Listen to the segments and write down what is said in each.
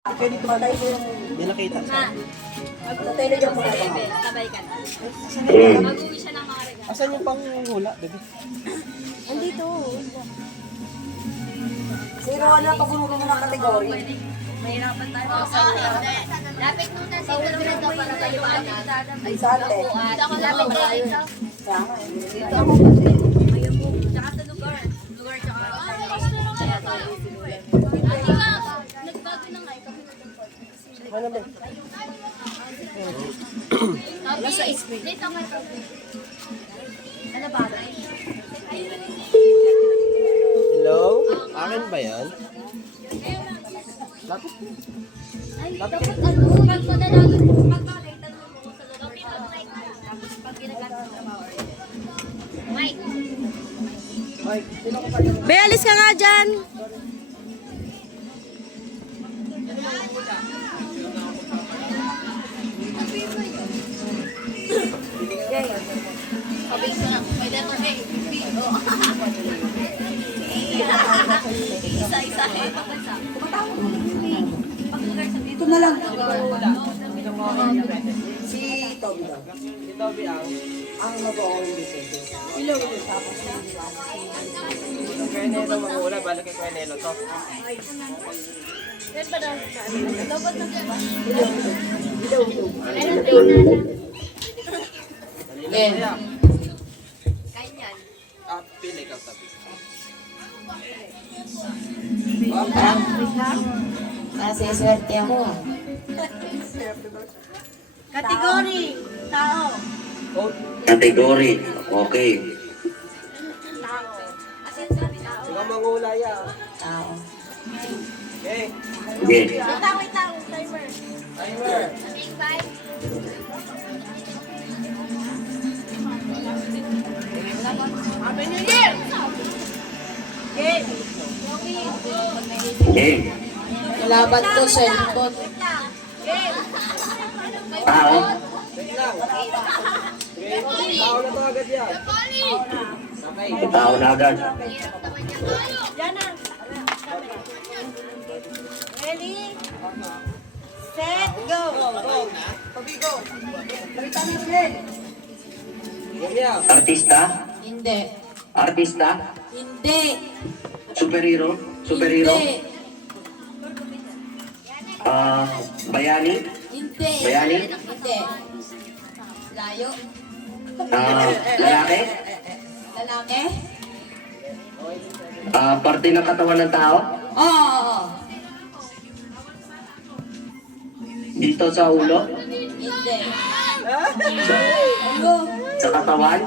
Pwede tumatay ko yung... Hindi nakita. Tatay na dyan mga tao. Sabay ka na. Mag-uwi siya ng mga regalo. Asan yung panghula, bebe? Andito. Zero na pagbunulo mo ng kategory. Mahirapan tayo. Lapit nung nasa ito para tayo Ay, sante. Lapit na ito. Sama. Dito ako. Ayun po. Tsaka sa lugar. Lugar tsaka kaya tayo sinulat. Nagbago na nga. Ano ba? Nasa isip. Dito may problem. Ano ba? Hello? Akin ba yan? Lapit. Ay, dapat ano? Pag madalagin mo, pag-bakit, tanong mo sa lugar. Tapos pag ginagamit mo sa power. Mike. Ay, sino ko pa yung... Be, alis ka nga dyan. Sabi ko na, may letter A, B, O. Isa-isa. Ito na lang. Si Toby daw. Si Toby Ang mag-o-all dito. Tapos Yung Kuyanelo manghula, balik kay Kuyanelo to. Yan ba na? Lobot na ba? Len. Kain yan. Pili ka tabi. Kasi swerte ako ah. Kategory. Tao. Code. Category. Okay. Tao. Asin sabi tao. Ikaw manghula ya. Tao. Okay. Okay. Tao. Timer. Timer. Take 5. Happy New Year! Game. Game. Kalaban to cellphone. Game. Tao. Wait lang. Okay. Tao na to agad yan. Okay. Tao na agad. Yan na. Ready? Set, go! Toby, go. Balita na Len. Gumya. Artista. Hindi. Artista. Hindi. Superhero. Superhero. Hindi. Bayani. Hindi. Bayani. Hindi. Layo. Lalaki. Lalaki? Parte ng katawan ng tao. Oo. Dito sa ulo. Hindi. Sa, Ulo. sa katawan.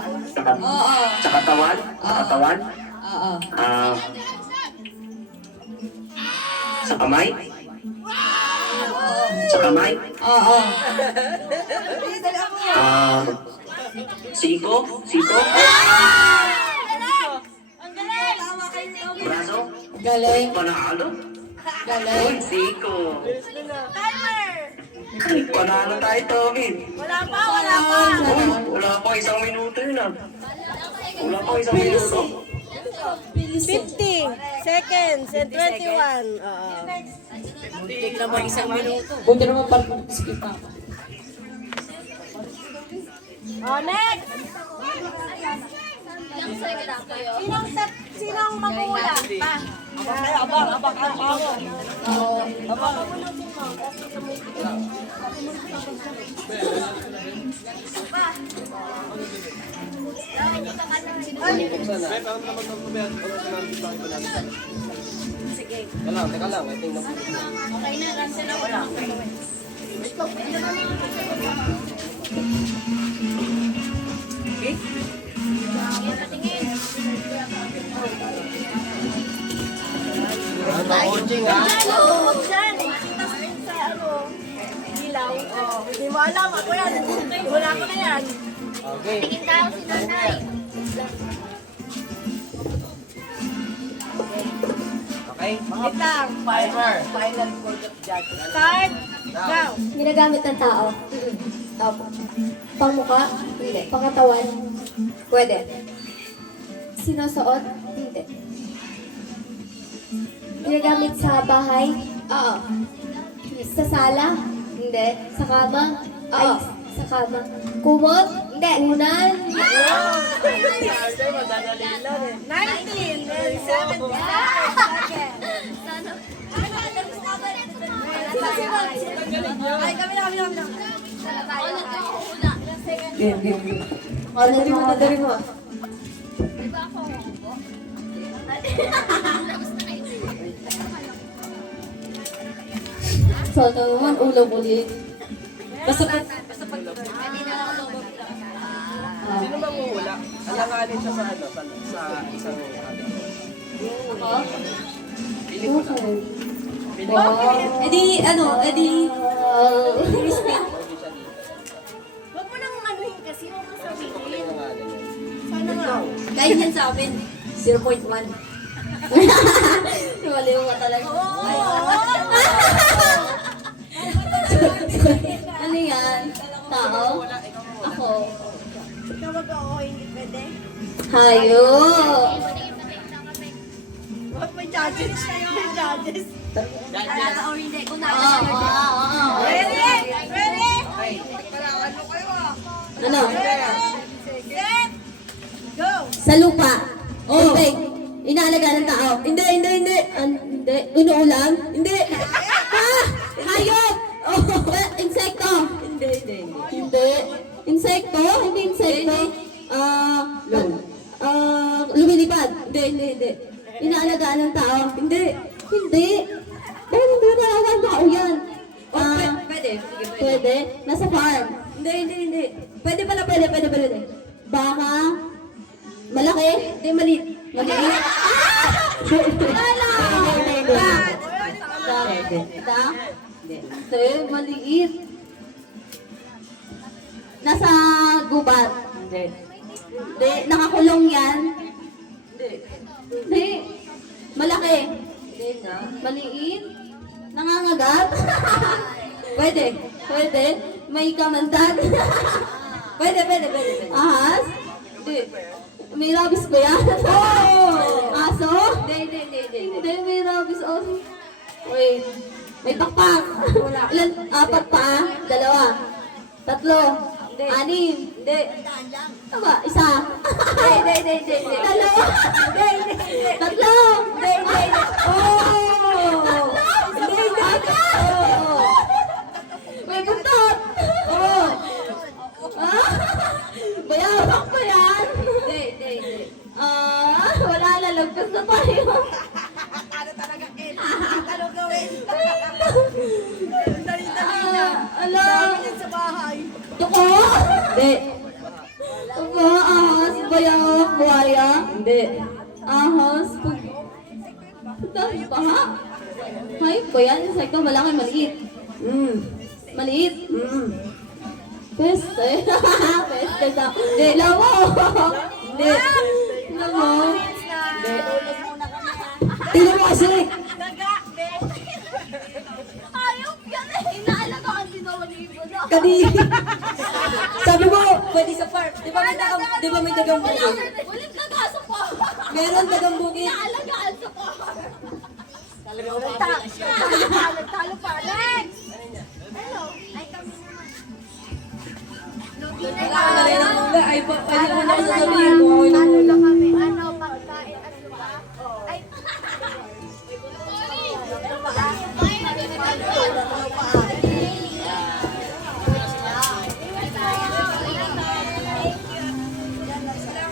Oo. Sa katawan. Sa katawan. Oo. Sa kamay. Sa kamay. Oo. Siko. Siko. Ang galing! Braso. Galing. Panalo. Galing. Uy, siko. Timer! Panalo tayo, Tommy. Wala pa! Uy, wala pa isang minuto yun ah. Wala pa isang minuto. 50 seconds and 21. Oo. Muntik naman isang minuto. Buti naman pala skip ako. Oh, next! Ilang second ako yun? Sinong mag-uula? Pa. Abang ang bago. Teka lang. I think Okay na, cancel ako lang. Coaching ha. Huwag dyan! Sa ilaw. Hindi mo alam. Ako yan. Wala ko na yan. Okay. Tingin tayo si nanay. Okay. Wait lang. Timer. Final word of judgment. Start. Go. Ginagamit ng tao. Opo. Pangmuka? Hindi. Pangatawan? Pwede. Sinusuot? Hindi. Ginagamit sa bahay? Oo. Sa sala? Hindi. Sa kama? Ay, sa kama. Kumot? Hindi. Unan? Sabi, madadali lang eh. 19, 17 seconds. Ay, kami na. Game, game, game. Dali mo, dali mo. Sana naman, ulam ulit. Basta pa... Sino manguhula? Alanganin siya sa ano, sa isang atin. Ako? Pili ko na. Wow. Edi, ano, edi... Huwag mo nang anuhin kasi, huwag mo sabihin. Alanganin yun. Sana nga. Kahit yan sa amin, 0.1. Mali mo ka talaga. Ano yan? Tao? Ako. Ikaw mag-oo, hindi pwede. Hayo! Huwag may judges. May judges. Or hindi. Kung Ready? Ready? Ano? Set! Go! Sa lupa. Tubig. Inaalaga ng tao. Hindi. Hindi. Inuulam? Hindi. Ha? Hayop! Insekto? Hindi. Insekto? Hindi insekto. Lumilipad? Hindi. Inaalagaan ng tao? Hindi. Pero hindi inaalagaan ng tao yan. Pwede. Nasa farm? Hindi. Pwede. Baka? Malaki? Hindi, maliit. Maliit? Hindi, maliit. Nasa gubat? Hindi. Nakakulong yan? Hindi. Malaki? Hindi na. Maliit? Nangangagat? Pwede. May kamandag? Pwede. Ahas? Hindi. May rabies ba yan? Aso? Hindi, may rabies. Wait. May pakpak? Ilan? 4 pa? 2? 3? 6? Hindi. Tama, 1? Hindi. 2? 3? May buntot! Bayawak ba yan? Hindi. Wala na, lagpas na tayo. Ano talaga, Ken? Ano gawin? Dali na. Alam. Dami yan sa bahay. Tuko? Hindi. Tuko, ahas, bayawak, buhaya? Hindi. Ahas, dami pa ha? Hayop ba yan? Insekto, malaki, maliit. Maliit? Peste. Peste daw. Hindi, lamo. Hindi. Lamo. Hindi. Tingnan mo kasi. Daga, Ben. Ayop yan eh. Inaalagaan din ako ni Ibo. Kanina. Sabi mo, pwede sa farm. Di ba may dagang bukid? Ulit ka nga sa farm. Meron dagang bukid. Inaalagaan sa farm. Talo pa. Next! Hello. Ay, kami naman. Ay, pwede mo na sasabihin mo. Ano lang kami? Ano, pagkain, ano ba? Ay,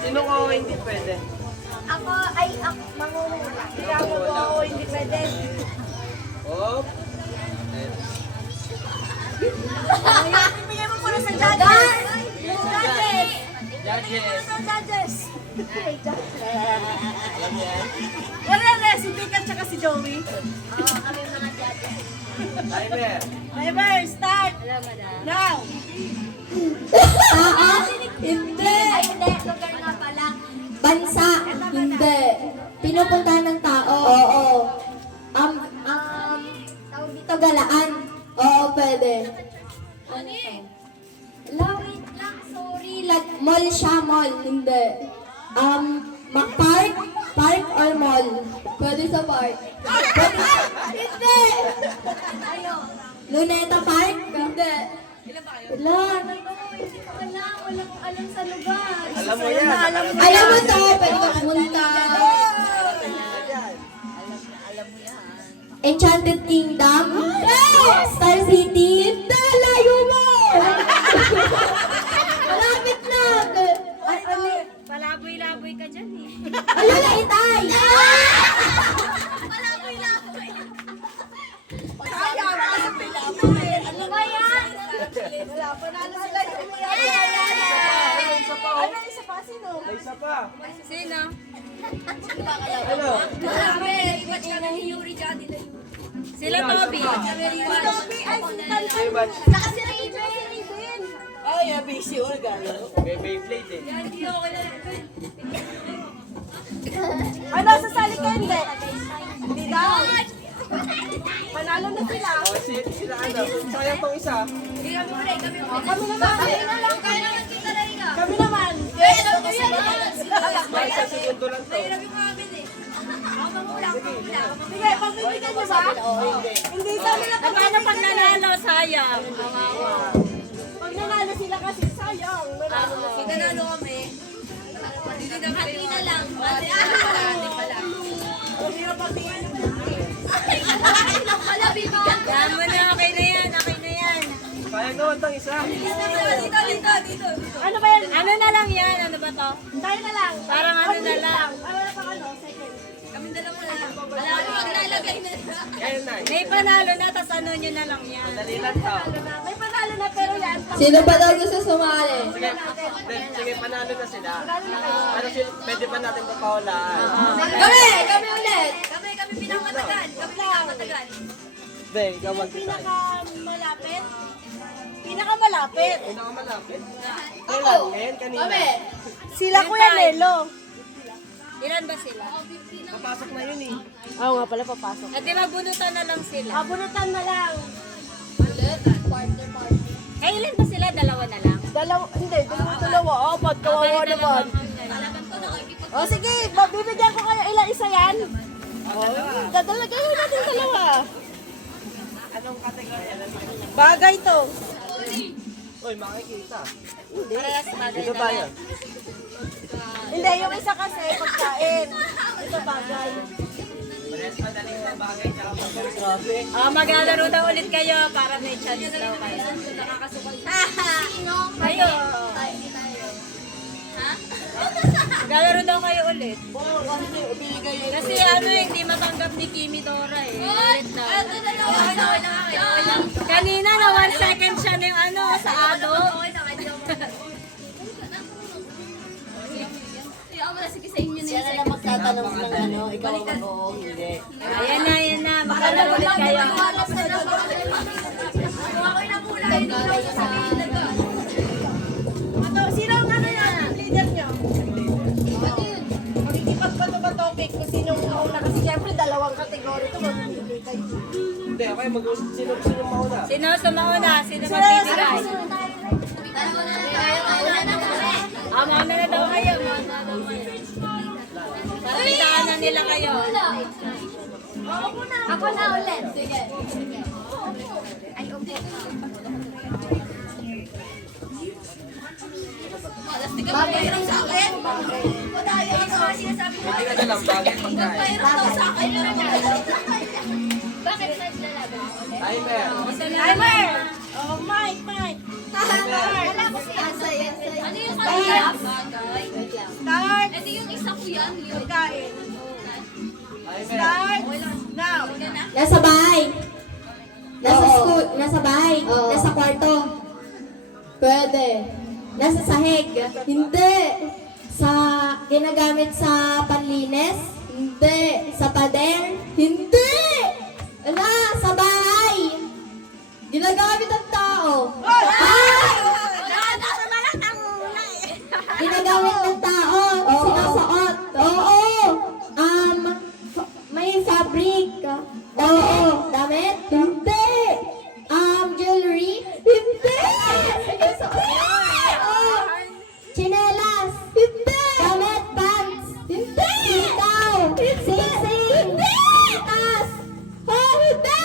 Sino ko hindi pwede? ako, mangunguna. Ikaw mag-oo, hindi pwede. Oh. Ibigay mo muna sa judges. Judges. Sa judges. Wala, si Vic at saka si Joey. Kami mga judges. Timer. Timer, start. Now. Hindi. Ay, hindi. Lugar nga pala. Bansa? Hindi. Pinupuntahan ng tao? Oo. Tawag dito, galaan? Oo, pwede. Ano eh? Wait lang, sorry. Mall siya, mall. Hindi. Park? Park or mall? Pwede sa park. Pwede. Hindi! Ayo. Luneta Park? Hindi. Wala. Walang alam sa lugar. Alam mo yan. Alam mo to, pero pumunta. Enchanted Kingdom? Star City? Hindi, layo mo! Malapit lang! Palaboy-laboy ka dyan eh. Ayun na, itay! Ano ba yan? Wala, panalo sila. Ano isa pa? Sino? May isa pa. Sino? Ano? Marami. Ibat ka ng Yuri dyan nila yun. Sila Toby. Toby, ay, si Tantan. May batch. Saka si Raven. May Beyblade eh. Hindi ako na. Ano, sasali ka hindi? Hindi daw. Panalo na sila. Oh, sila ano? Sayang tong isa. Hindi kami muna. Kami muna. Kami naman. Kaya naman kita na rin ah. Kami naman. May isang segundo lang to. Mahirap yung mga bin eh. Ako mangula. Sige, pagbibigyan niyo ba? Hindi sa nila. Paano pag nanalo? Sayang. Kawawa. Pag nanalo sila kasi sayang. Nanalo na Pag nanalo kami, dito na hati na lang. Hati pala. Ang hirap pagtingin. Ay, lang pala, bibigyan ko. Yan mo na, okay na yan, okay na yan. Sayang naman tong isa. Dito. Ano ba yan? Ano na lang yan? Ano ba to? Tayo na lang. Parang ano na lang. Ano na pang ano? Second. Kami dalawa na lang. Wala kami maglalagay na. Ayun na. May panalo na, tas ano nyo na lang yan. Dali lang to. May panalo na pero yan. Sino ba daw gusto sumali? Sige, panalo na sila. Ano sila, pwede pa natin papawalaan. Kami ulit! Kami pinamatagal. Kami pinamatagal. Be, ikaw mag-design. Pinakamalapit. Pinakamalapit. Pinakamalapit. Kailan? Ngayon, kanina. Sila Kuya Nelo. Ilan ba sila? Papasok na yun eh. Oo nga pala papasok. At di magbunutan na lang sila. Abunutan na lang. Eh, ilan ba sila? Dalawa na lang. Hindi, dalawa. Apat, kawawa naman. O sige, bibigyan ko kayo ilang isa yan. Dadalagay mo natin dalawa. Anong kategorya na sila? Bagay to. Uy, makikita. Parehas bagay Dito na tayo. lang. Hindi, yung isa kasi pagkain. Ito bagay. Parehas madaling na bagay tsaka pagkakas. Grabe. Maglalaro daw ulit kayo para may chance daw kayo. Sino? Kayo. Ha? Maglalaro daw kayo ulit. Kasi ano hindi matanggap ni Kimi Dora eh. Ulit daw. Kanina na 1 second siya na yung ano sa ado. Siya na lang magtatanong ng ano, ikaw ang oo, hindi. Ayan na. Maglalaro ulit kayo. Ano, sino ang ano yan? Leader nyo? Makikipat ba ito ba topic kung sino ang mauna? Kasi syempre dalawang kategory ito, mamimili kayo. Hindi, okay, mag-usap. Sino mauna? Sino sumauna? Sino magbibigay? Mauna na daw kayo. Para bitaan na nila kayo. Ako na ulit. Sige. Bagay lang sa akin. Hindi ka lang bagay pagkain. Bakit naglalaban? Timer. Timer! Oh, Mike! Wala ko siya. Saya. Ano yung kanila? Start! Ito yung isa ko yan. Pagkain. Timer. Start! Now! Nasa bahay. Nasa school. Nasa bahay. Nasa kwarto. Pwede. Nasa sahig. Hindi. Sa ginagamit sa panlinis. Hindi. Sa pader. Hindi. Wala. Sa bahay. Ginagamit ng tao. Ay! Ginagamit ng tao. Sinusuot. Oo. May fabric. Oo. Damit? Hindi. Jewelry? Hindi. Oo. Chinelas? Hindi. Damit? Pants? Hindi. Ikaw? Sing-sing? Hindi. Tas? Oh, hindi.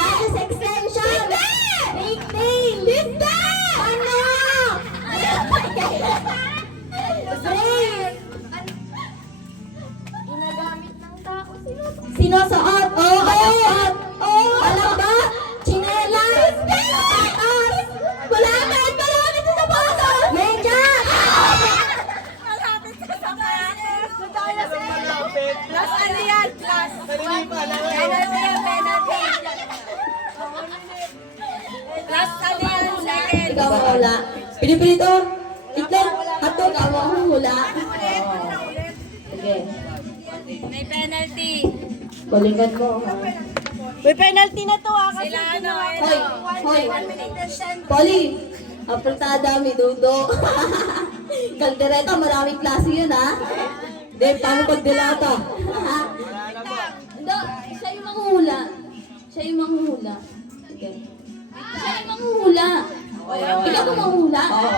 Last ano yan, second. Ikaw ang hula. Pinipilito. Itlog. Hotdog. Ikaw ang hula. Sige. May penalty. Kulingan mo. Ha? May penalty na to ah. Sila ano, Hoy. Hoy. Polly. Apertada, minuto. Kaldereta, maraming klase yun, ha? Hindi, paano pag dilata? Hindi, siya yung manghuhula. Siya yung manghuhula. Sige. Siya yung manghuhula. Ikaw ang manghuhula? Oo.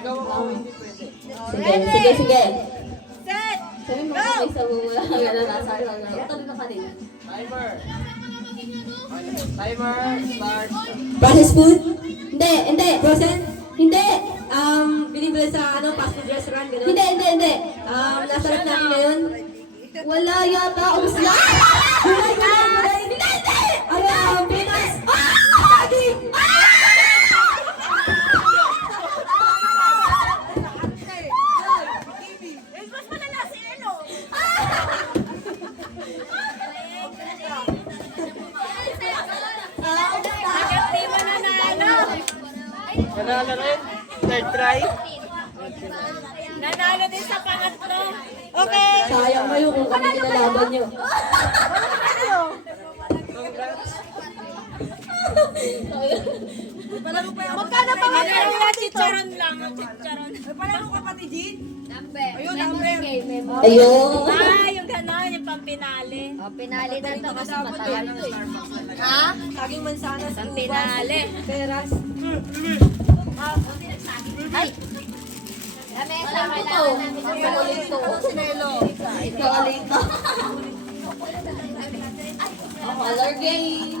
Ikaw ako, hindi pwede. Sige. Set! Sabi mo kung may sa hula. Gano'n na, sorry. Tanong na kanina. Timer. Timer, start. Process food? Hindi. Process? Hindi. Binibili sa fast food restaurant, gano'n? Hindi. Nasarap natin ngayon? Wala yata. Ubus na! Gulay! Hindi! Pinas! Lagi! Mas malala si Elo. Nag-team na nanalo. Nanalo rin. Third try. Nanalo din sa pangatlo. Okay. Sayang kayo kung kami kinalaban nyo. Magkano pa nga chicharon lang. Chicharon. Palalo ka pati, Jean? Ayun, number. Ayun. Yung gano'n, yung pampinali. Pinali na ito kasi matagal. Ha? Saging mansanas. Pampinali. Peras. Ay! Kami, sama na. Ito. Sinelo. Ito ulit. Color game.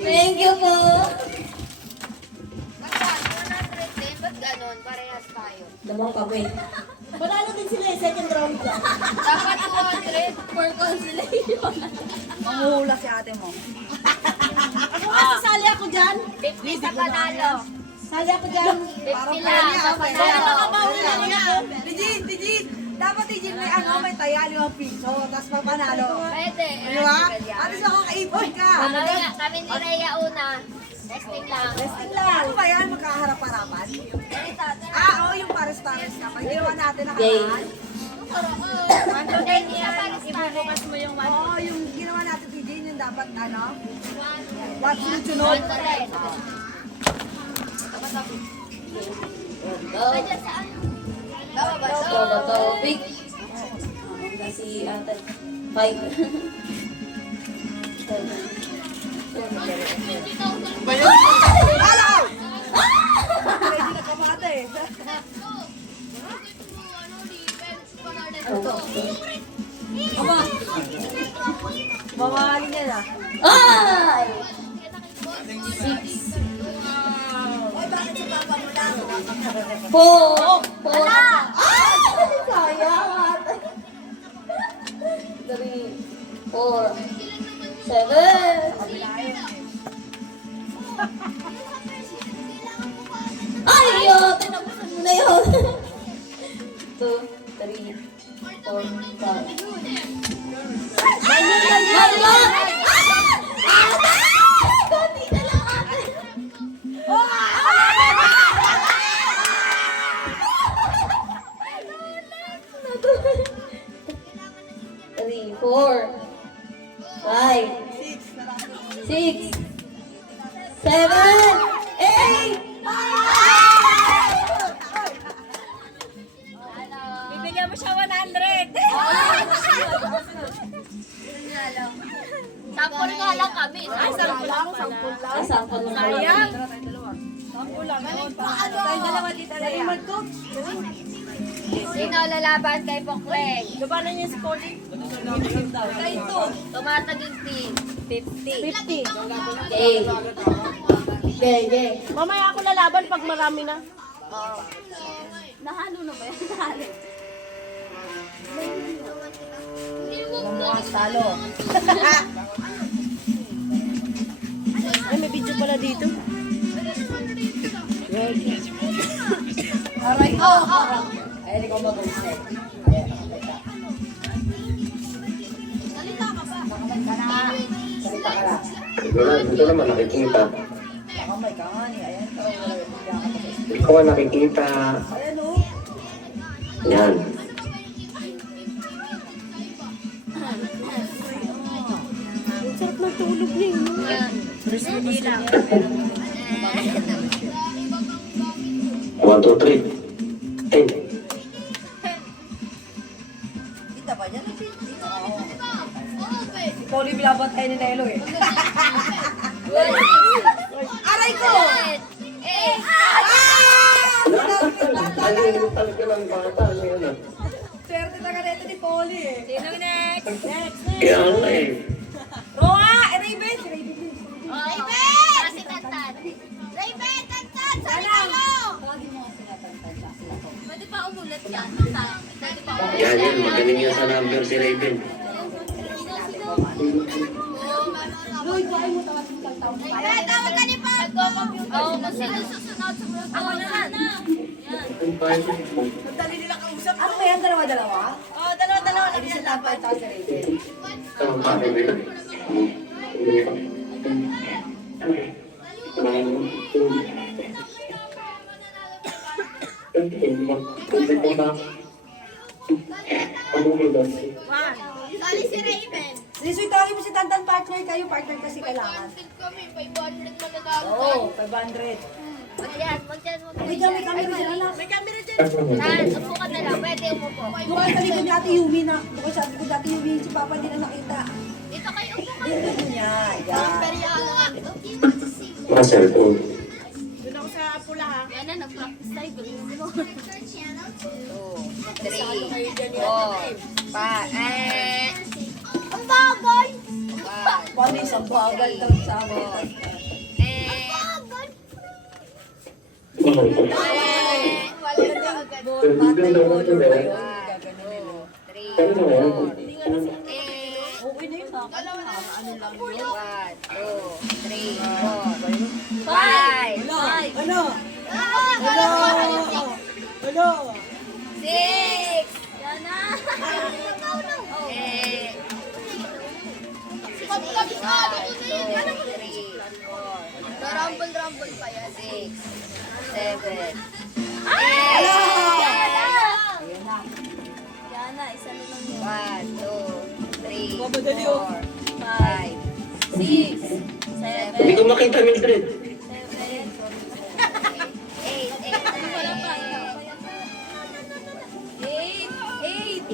Thank you po. Ba't ganon? Parehas tayo. Damang kami. Panalo din sila yung second round ka. Dapat 200 for consolation. Manguhula si ate mo. Ako nga, sasali ako dyan. 50 sa panalo. Sali ako dyan. 50 lang sa panalo. Tijin! Dapat Tijin may may tayali o piso, tapos papanalo. Pwede. Di ba? At least makakaipon ka. Kami ni Rhea una. Testing lang. Testing lang. Ano ba yan? Magkaharap-harapan? Oo, yung pares-pares ka. Pag ginawa natin na Yay. kapan. Hindi na ibubukas mo yung Oo, yung ginawa natin Tijin, yung dapat what sunod-sunod. 1 to 10. Bawa ba to? Ito, big. Kasi ata 5. Hala! Hindi na kamate. Aba! Mamahalin yan ah. Ay! 6. 4. 4. Sayang ate. 3. 4. 7. Ay, yun! Tinapusan mo na yun. 2, 3, 4, 5. Ayun! Ate! Konti na lang, ate! 3, 4, 5, 6, 7, 8! Bibigyan mo siya 100. Sampol nga lang kami. Ay, sampul lang. Asapan mo Sayang. Sampul lang. Tayong dalawa dito na yan. Sino lalaban kay Pokreng? Labanan niya si Colin. Kain to. Tumataginting. 50. Okay. Mamaya ako lalaban pag marami na. Nahalo na ba yan? Nahalo. Mamukhang talo. Ay, may video pala dito. Aray ko! Ay, hindi ko mag-step. Ayan, okay ka. Dito naman nakikita. Kamay ka nga niya. Ayan, Hindi ko nga nakikita. ayan o. Yan. Ang sarap ng tulog niya. One, two, three. Ten. Kita ba niya? Si Polly bilabot tayo ni Nelo eh. Aray ko! Nalimutan ko ng bata. Ano yun ah? Swerte na ka nito ni Polly eh. Sino next? Next. Kaya nga eh. Roa! Raven! Si Raven din. Raven! Si Tantan. Raven! Tantan! Sali kayo! Pwede pa umulat yan. Pwede pa umulat. Yan. Magaling yan sa number si Raven. Raven, tawag ka ni Pag. Oo, kasi susunod. Ako na. Yan. Dali nila kausap. Ano ba yan? Dalawa-dalawa? Oo, dalawa-dalawa. Hindi siya tapay ito si Raven. Tama pa, Raven. Sali si Raven. Siswitawin mo si Tantan partner kayo. Partner kasi kailangan. Kami, 500 mananalo. Oo, 500. Magyan, magyan. May camera sila lang. May camera dyan. Tan, upo ka na lang. Pwede umupo. Doon sa likod ni Ate Yumi na. Doon sa likod ni Ate Yumi. Si Papa hindi na nakita. Dito kayo, upo ka. Dito niya. Yan. Periyalan. Mga cellphone. Doon ako sa pula ha. Yan na, nag-practice tayo. Galing mo. 2, 3, 4, 5, Ang bagay! Paano isang bagal daw sa amin? Okay na yun ha. Ano? Ano? Yan na! Rumble pa yan. 6, 7. Hello! Yan na, isa na lang yun. 1, 2, 3, 4, 5, 6, 7, Hindi ko makita, Mildred. 8,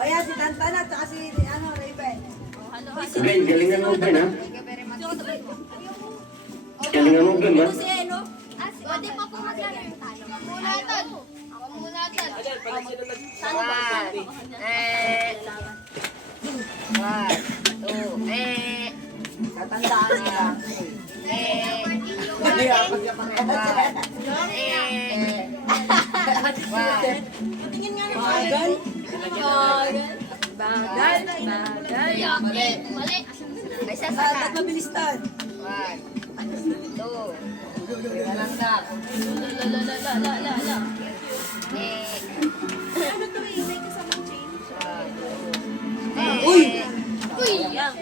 Ayan, si Tantan at saka si Raven. Ben, galingan mo, Ben, ha? Galingan mo, Ben, ha? Pwede pa po mag-learn tayo. Pamunatan. Pamunatan. Sana ba? Tatandaan nila. Tingin nga ng bagal. Bagal. Mali. Ay, sasaka. Ba't mabilistan? 1, 2, Uy! Uy! 1,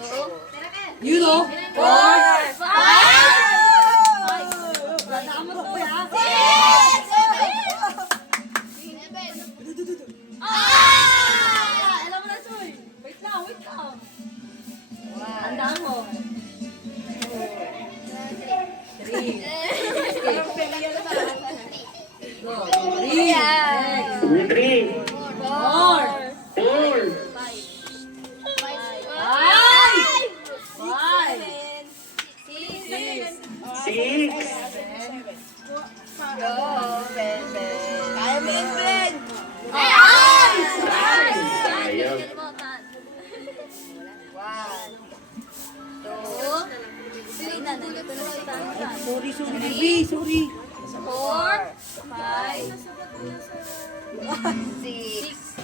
2, You know? 4, 5, 6, 7, alam mo na, Soy. Wait lang. Tandaan mo. 3, 4, 6. Kaya mo yun, Ben! Sayang. Sorry, Baby. Sorry. 4, 5, 6,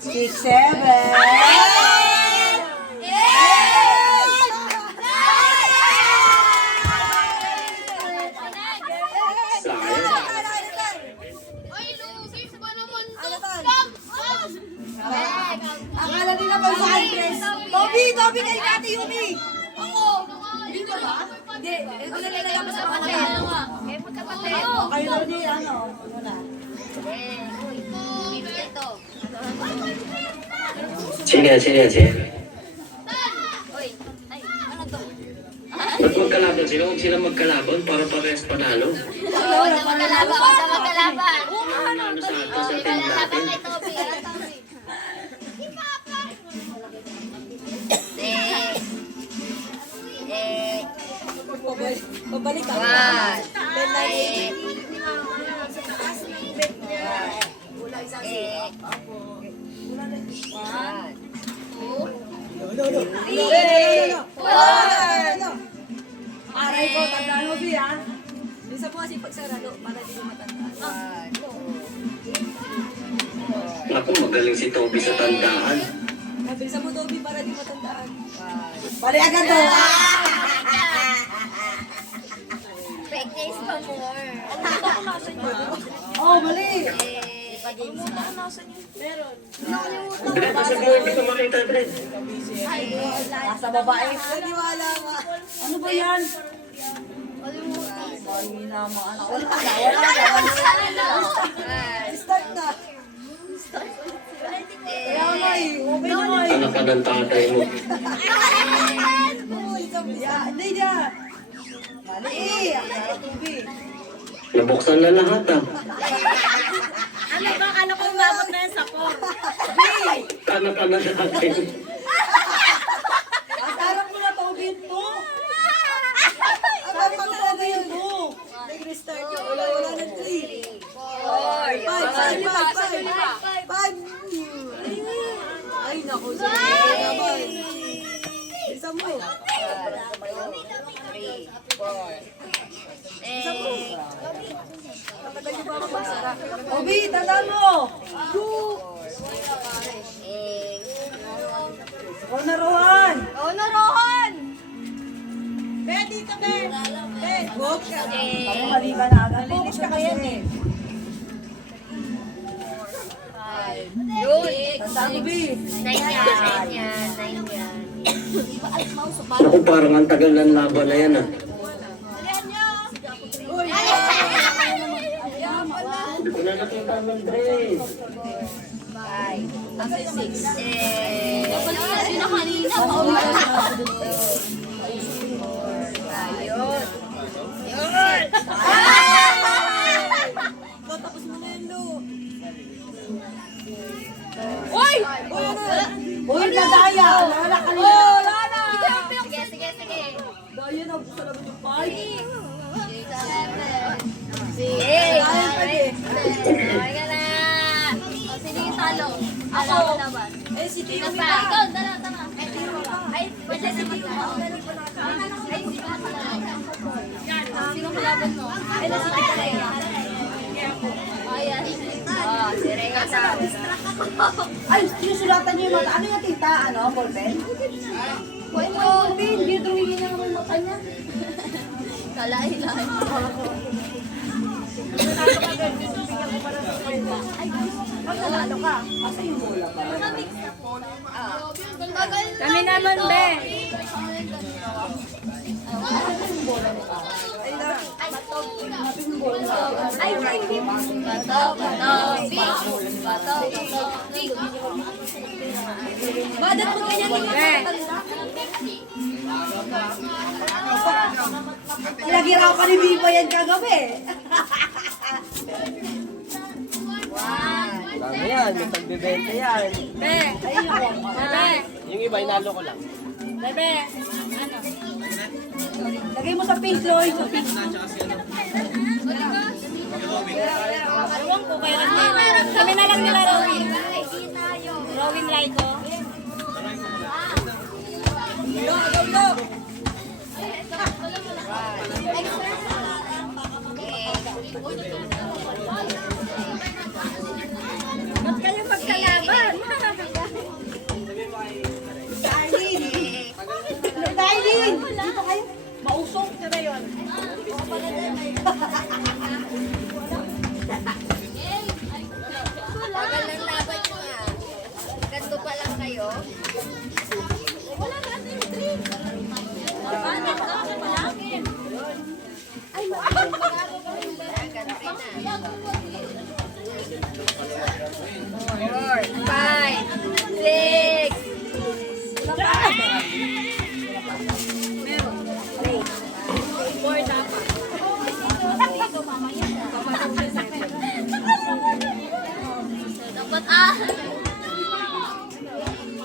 6, 7. Sayang. Ay, loser kayo magkapatid. Kayo magkapatid. Kayo daw niya, ano? Ano na? Ito. Sino yan? Sino yan? Sino? Uy. Ay, ano to? Ba't magkalaban sila? Huwag sila magkalaban para parehas panalo. Oo, sa magkalaban. Sa magkalaban. Ano sa atin sa team Laban natin? kay Toby. Babalik ka. One. Aray ko, tandaan mo, Bi, ha? Isa po kasi pagsarado, para di ko matandaan. Naku, magaling si Toby sa tandaan. Bilisan mo, Toby, para di matandaan. Bali agad to. Fake news pa more. Oh, mali. Dre, pasag mo, hindi ko makita, Dre. Nasa babae. Naniwala ka. Ano ba yan? Mali naman. Wala ka. Start na. Kaya nga eh. Okay na nga eh. Anak ka ng tatay mo. Hindi niya. Mali. Akala Toby. Nabuksan na lahat ah. Ano ba? Kala ko umabot na yan sa core. Anak ka na natin. Akala ko na Toby ito. Akala ko Toby ito. Nag-restart yun. Wala na 3. 5. Ay, naku. Isa mo. Toby, tandaan mo. Ikaw na, Rohan. Oo na, Rohan! Be, dito, Be. Be, walk ka. Ako, mali ka na agad. Focus ka kasi. Yun. Tandaan mo, Be. 9 yan. Naku, parang ang tagal ng laban na yan ah. Hindi ko na nakita ng Dre. Kapalik na sila kanina. Tapos mo na yun, Lu. Uy! Uy, nadaya. Lala ka nila. Oh, Lala. Sige. Daya na, gusto naman yung 5. Ayun pa din. Ay ka na. Sino yung talo? Ako. Eh, si Tio. Ikaw, dala. Ay, wala si Tio. Ay, sino kalaban mo? Ay, nasa Tio Rhea. Ayan. Si Rhea sa. Ay, sinusulatan niyo yung mata. Ano yung tita? Ano, ballpen? Uy, hindi drawing niya naman mata niya. Kalahin-lahin. Pag nanalo ka, asa yung bola pa? Kami naman, be. Ay, hindi. Badat mo ganyan yung lagi raw ka ni Biba yan kagabi. Ano yan? May pagbibenta yan. Yung iba, inalo ko lang. Lagay mo sa pink, Loy. Sa pink. Kami na lang nila, Rowin. Rowin Laiko. Ba't kayo magkalaban? Darlene! Dito kayo. Mausok ka na yun. Tagal ng laban nyo nga. Ganto pa lang kayo. Wala na yung drink. Paano ka palagi?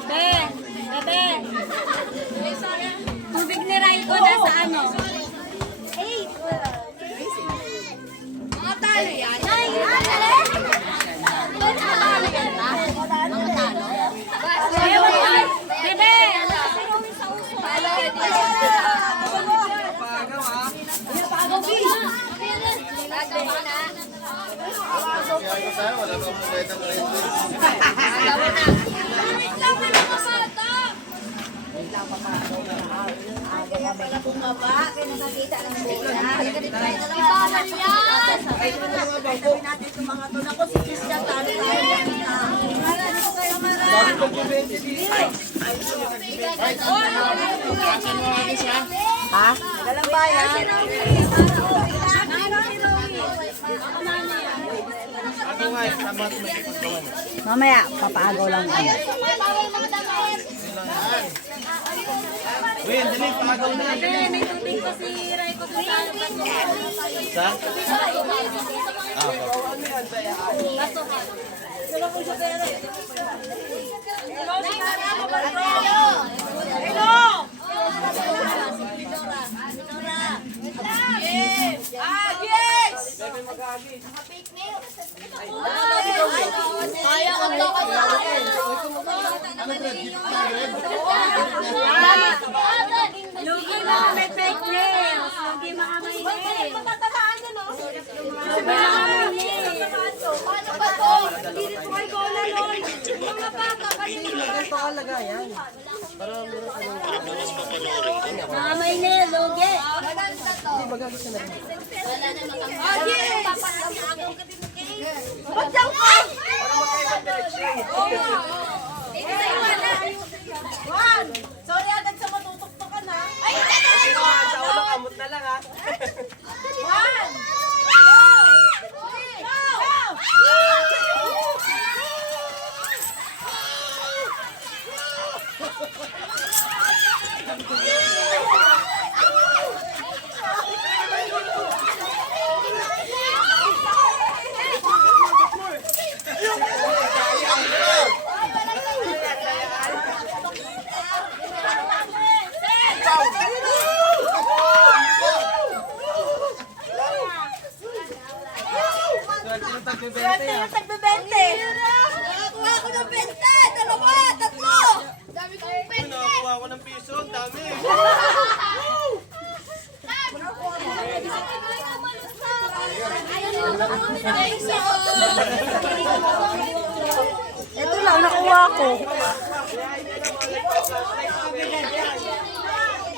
Bebe. Tubig ni Raiko nasa ano? Mga talo yan. Ay, Bebe! Dalang bayan. Mamaya, papaagaw lang ako. Win, dali, pagaw na. May tubig pa si Raiko sa Sa? Kaya ang lakad sa akin. Lugi na may fake nails. Lugi mga may nails. Matataraan na, no? Paano ba to? Hindi rin ko ay gola, Lol. Mga bata kasi. Ganito ka lagayan. Mga may nails, lugi. Ba't yan ka? Juan! Sorry agad sa matutok ka na. Ay, Sa ulo, kamot na lang ha. Juan! Tagbibente ha. Tagbibente! nakakuha ko ng 20! Dalawa! Tatlo! Dami kong 20! Nakakuha ko ng piso, ang dami. Ito lang, nakuha ko.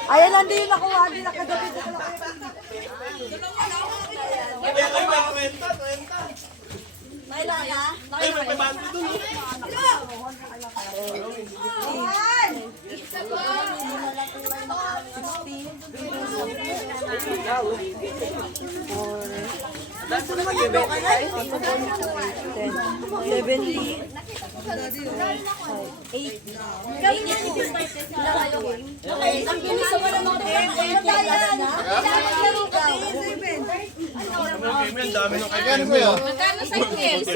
Ayan lang din yung nakuha. Hindi nakagabi. Ang bilis sa mga Ang dami ng kaibigan mo. Magkano sa nails?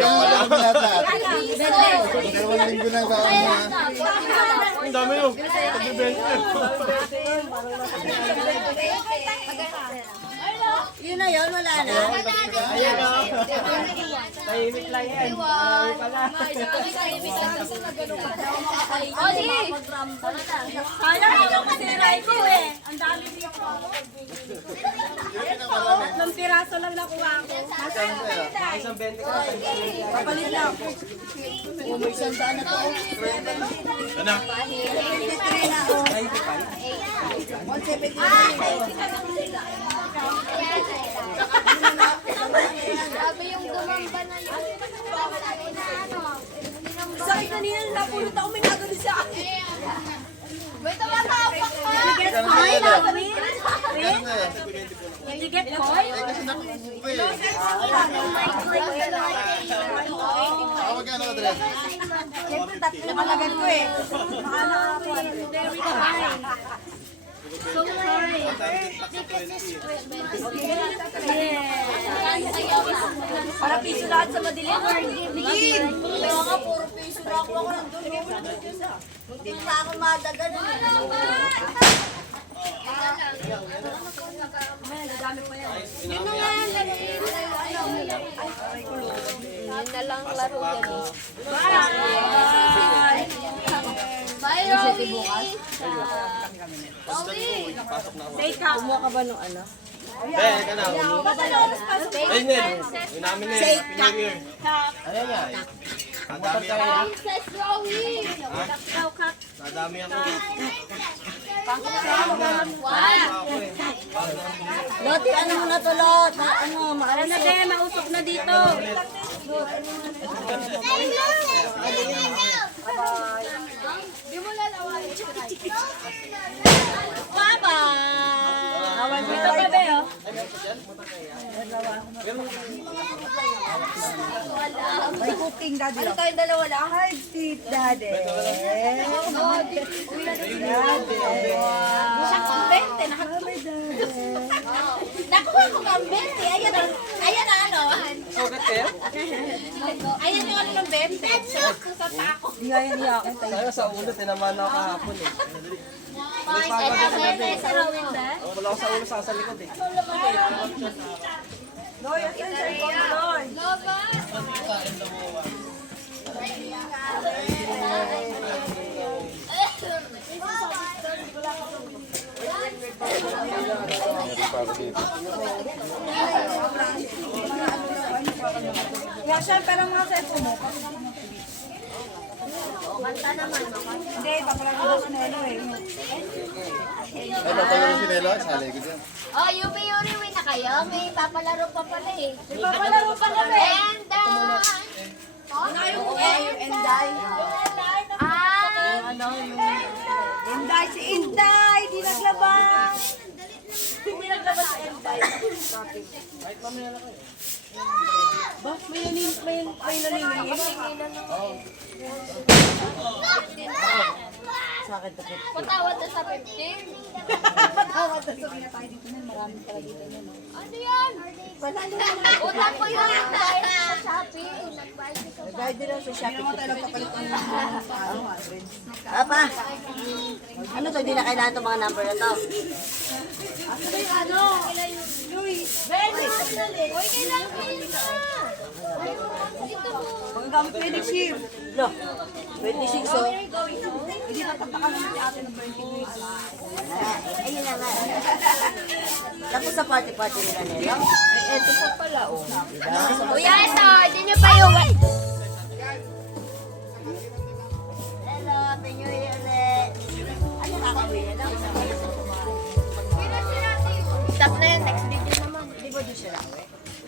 Ang dami yung tagbibente. Yun na yun, wala na. Ayan na. Tahimik lang yan. Marami pala. Oli! Sayang yung kasi Raiko eh. Ang dami niya ko. Tatlong piraso lang nakuha ko. Isang 20 ka. Papalit lang. Ano? Sabi yung gumamba na yun. Sabi kanina napulot ako, may nagano sa akin. May tumatapak pa! Ay, namin. Did you get koi? Siyempre, tatlo kalagan ko eh. Baka nakakuha. Very fine. So sorry. Para piso lahat sa madilim. Begin! Kaya nga, puro piso. Nakakuha ko ng dulo. Hindi pa ako madagan. Yun na nga, yun na lang laro yan eh. Bye, Rowie! Kumuha ka ba nung ano? Eh, ka na. Ayun din. Yun namin na yun. Happy New Year. Ano yan? Nadami ako. Princess Rowie! Nadami ako. Wow! Loti, ano mo na to, Lot? Ano, maaari na. Mausok na dito! Di mo lalawain. Awan dito pa ba, oh? May cooking, Daddy. Ano tayong dalawa lang? Hi, sweet Daddy. Siya kumbente. Nakuha ko kumbente. Ayan na ano. Sugat kayo? Ayan yung ano ng bente. Sa tako. Iyakin tayo. Tayo sa ulo, tinamaan ako kahapon eh. Sa Rowie ba? Wala ko sa ulo, sa likod eh. Loy, asan yung cellphone mo, Loy? Loba! Yasha, pero mga cellphone mo. Kanta naman. Hindi, papalagay ko sa nelo eh. Ano pa yung sinelo? Sali ko dyan. Oh, Yuri win na kayo. May papalaro pa pala eh. Papalaro pa na ba eh? And Yung Enday. ah, Enday, si Enday! Di naglabas! Hindi naglabas si Enday. Ba, may naniningin. Sa akin to. patawad na sa 15. Tawad na sabihin na tayo dito na. Maraming pala dito na. Ano yan? Utang ko yun. Nagbayad sa Shopee. Nagbayad din lang sa Shopee. Hindi mo tayo nagpapalitan ng Apa? Ano to? Hindi na kailangan itong mga number na to. Ano? Luis. Ben, uy, kailangan na. Dito mo. Magagamit ko yung ship. Lo, 26 oh. Hindi natatakan naman si ate ng 20 weeks. Ayun na nga. Tapos sa party-party nila nila. Ay, eto pa pala oh. Kuya, ito. Hindi nyo pa yung